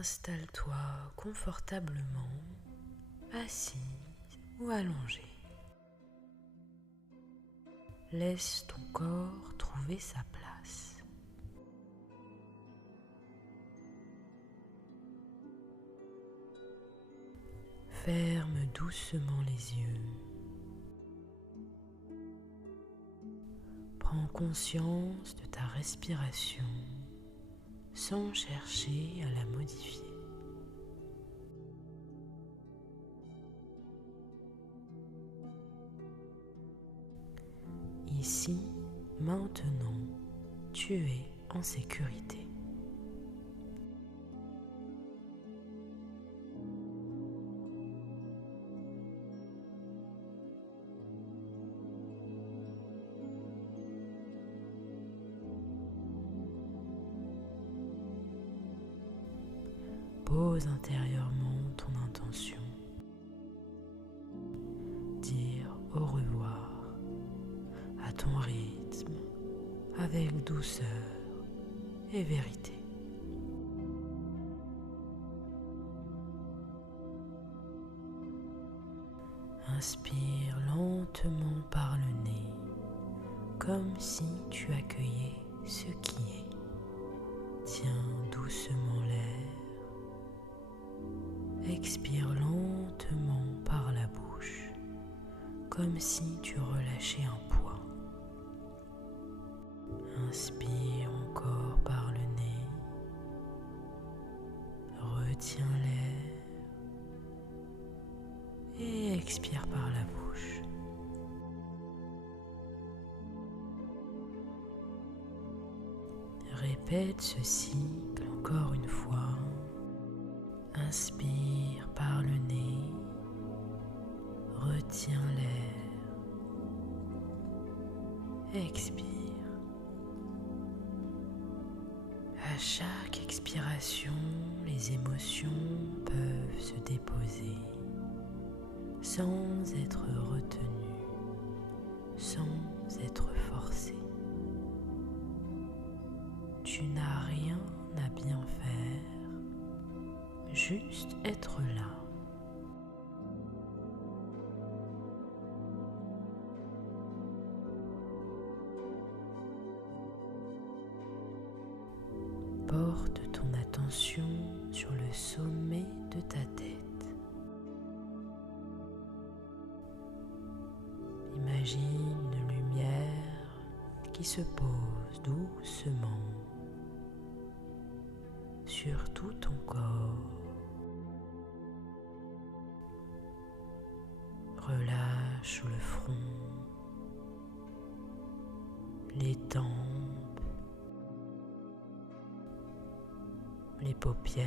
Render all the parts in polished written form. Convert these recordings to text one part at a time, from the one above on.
Installe-toi confortablement, assise ou allongée. Laisse ton corps trouver sa place. Ferme doucement les yeux. Prends conscience de ta respiration sans chercher à la modifier. Ici, maintenant, tu es en sécurité. Pose intérieurement ton intention. Dire au revoir à ton rythme avec douceur et vérité. Inspire lentement par le nez, comme si tu accueillais ce qui est. Tiens doucement l'air. Expire lentement par la bouche, comme si tu relâchais un poids. Inspire encore par le nez. Retiens l'air et expire par la bouche. Répète ce cycle encore une fois. Inspire par le nez, retiens l'air, expire. À chaque expiration, les émotions peuvent se déposer sans être retenues, sans être forcées. Tu n'as rien à bien faire, juste être là. Porte ton attention sur le sommet de ta tête. Imagine une lumière qui se pose doucement sur tout ton corps. Relâche le front, les tempes, les paupières.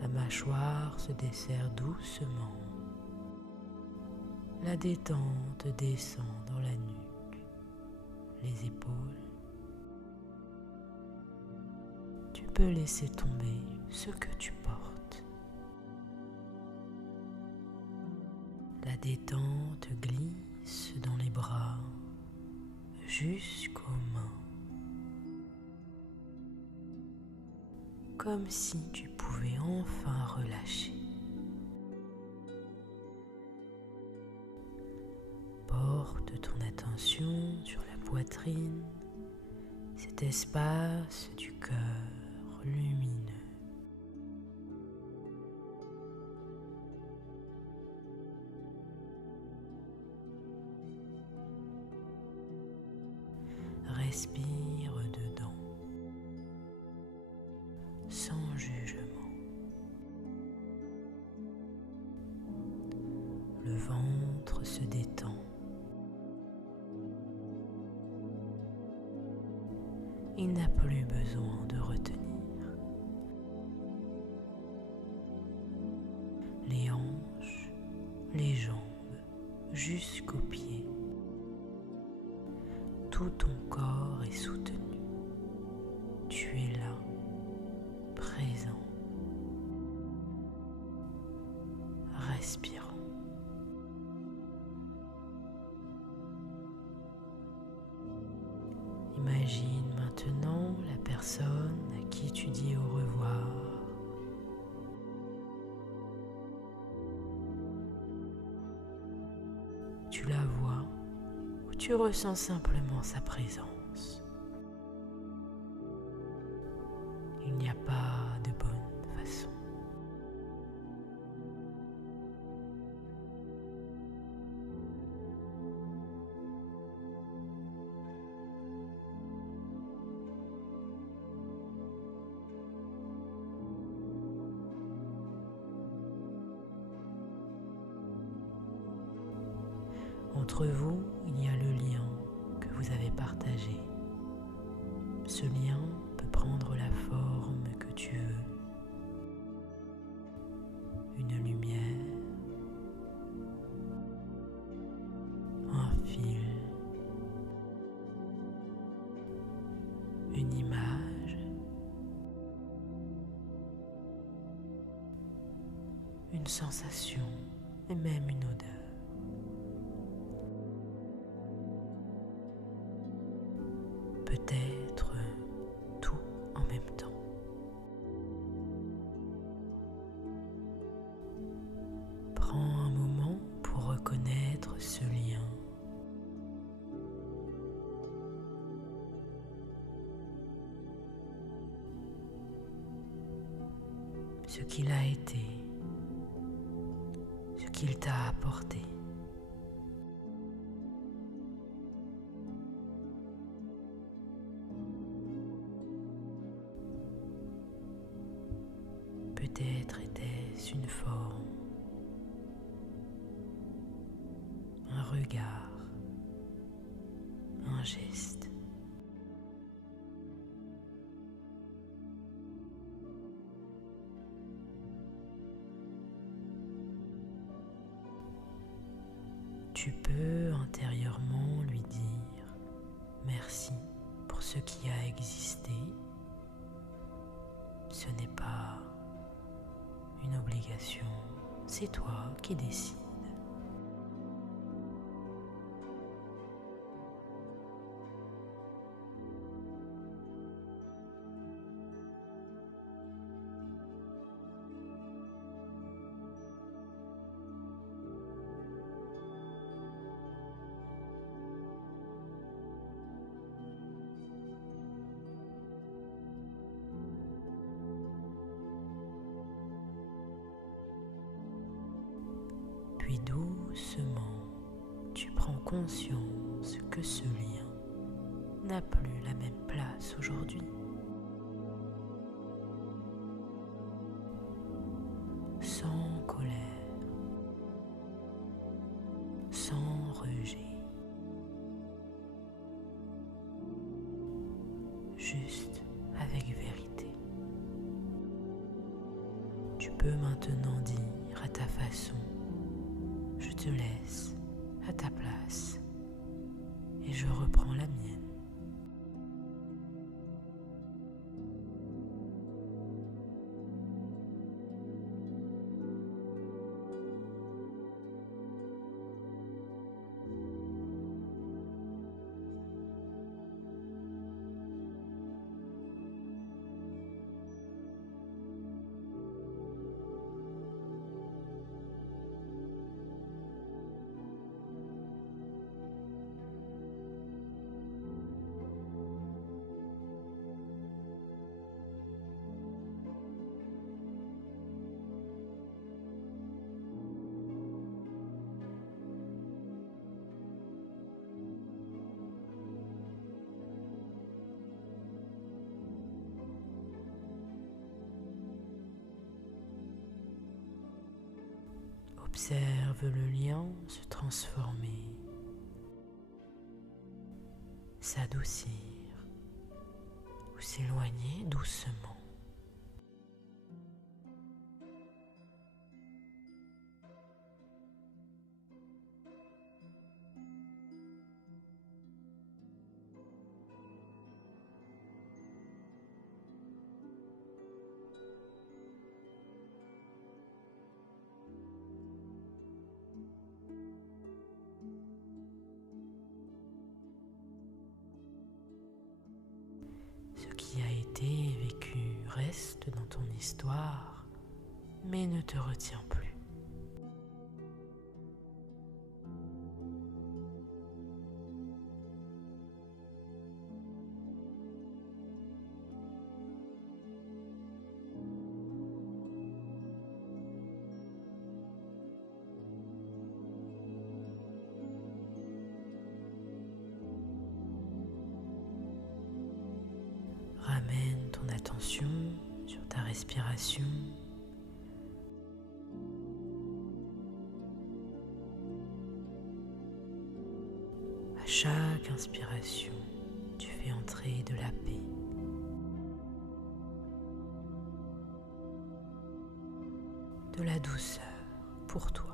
La mâchoire se desserre doucement. La détente descend dans la nuque, les épaules. Tu peux laisser tomber ce que tu portes. La détente glisse dans les bras jusqu'aux mains, comme si tu pouvais enfin relâcher. Porte ton attention sur la poitrine, cet espace du cœur lumineux. Respire dedans, sans jugement. Le ventre se détend. Il n'a plus besoin de retenir. Les hanches, les jambes, jusqu'aux pieds. Tout ton corps est soutenu. Tu es là, présent, respirant. Imagine maintenant la personne à qui qui tu dis au revoir. Tu la vois ou tu ressens simplement sa présence. Il n'y a pas de bonne façon. Entre vous, il y a le lien que vous avez partagé. Ce lien peut prendre la forme que tu veux. Une lumière, un fil, une image, une sensation et même une odeur. Peut-être tout en même temps. Prends un moment pour reconnaître ce lien. Ce qu'il a été, ce qu'il t'a apporté. Peut-être était-ce une forme, un regard, un geste. Tu peux intérieurement lui dire merci pour ce qui a existé. Ce n'est pas une obligation, c'est toi qui décides. Puis doucement, tu prends conscience que ce lien n'a plus la même place aujourd'hui. Sans colère, sans rejet, juste avec vérité. Tu peux maintenant dire à ta façon: je te laisse à ta place et je reprends la mienne. Observe le lien se transformer, s'adoucir ou s'éloigner doucement. Ce qui a été vécu reste dans ton histoire, mais ne te retient plus. Ramène ton attention sur ta respiration. À chaque inspiration, tu fais entrer de la paix. De la douceur pour toi.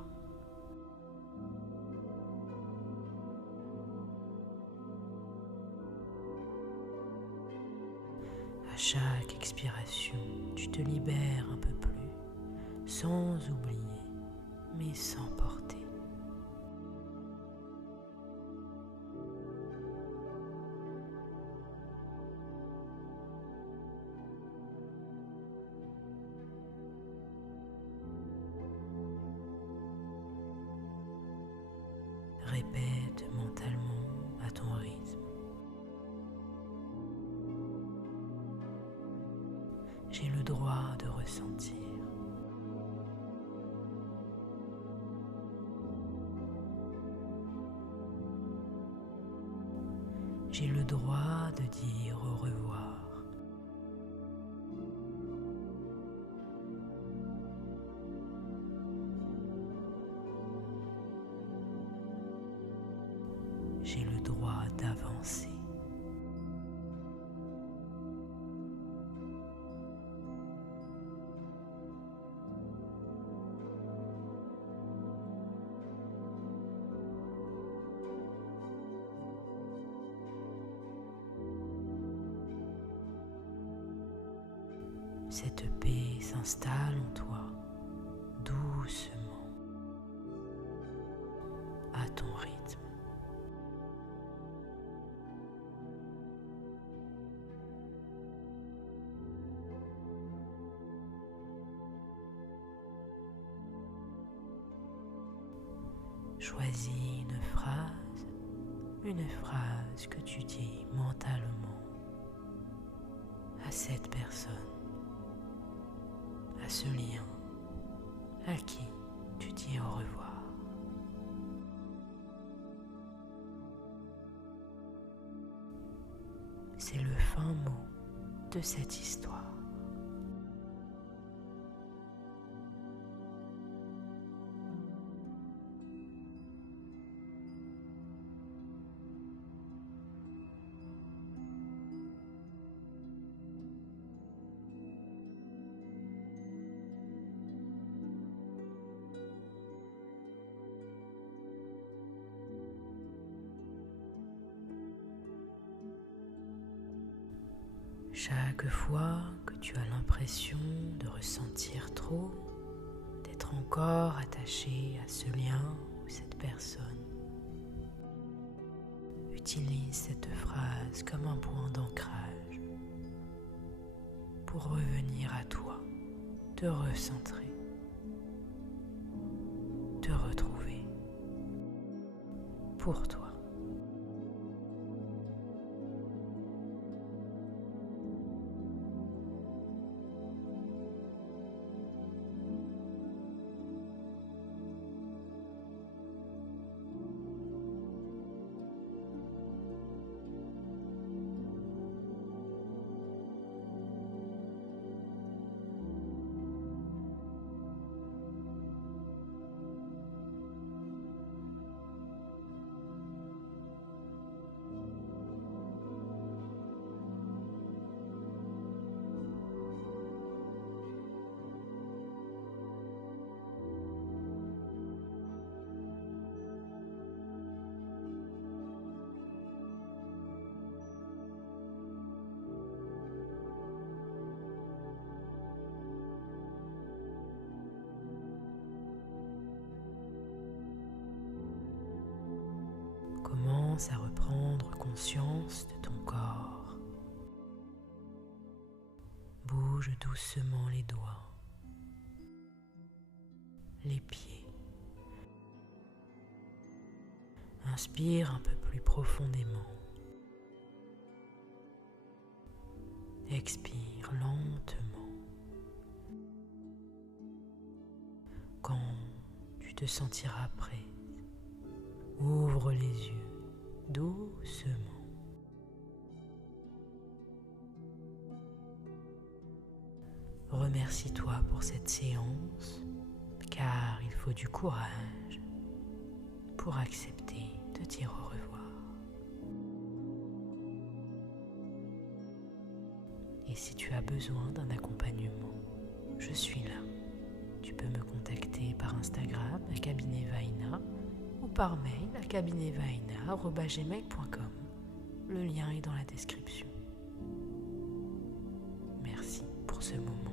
À chaque expiration, tu te libères un peu plus, sans oublier, mais sans porter. Répète mentalement à ton rythme. J'ai le droit de ressentir. J'ai le droit de dire au revoir. J'ai le droit d'avancer. Cette paix s'installe en toi doucement, à ton rythme. Choisis une phrase que tu dis mentalement à cette personne, à ce lien à qui tu dis au revoir. C'est le fin mot de cette histoire. Chaque fois que tu as l'impression de ressentir trop, d'être encore attaché à ce lien ou cette personne, utilise cette phrase comme un point d'ancrage pour revenir à toi, te recentrer, te retrouver pour toi. Commence à reprendre conscience de ton corps. Bouge bouge doucement les doigts, les pieds. Inspire un peu plus profondément. Expire lentement. Quand tu te sentiras prêt, ouvre les yeux doucement. Remercie-toi pour cette séance, car il faut du courage pour accepter de dire au revoir. Et si tu as besoin d'un accompagnement, je suis là. Tu peux me contacter par Instagram à Cabinet Vaina ou par mail à cabinetvaina@gmail.com. Le lien est dans la description. Merci pour ce moment.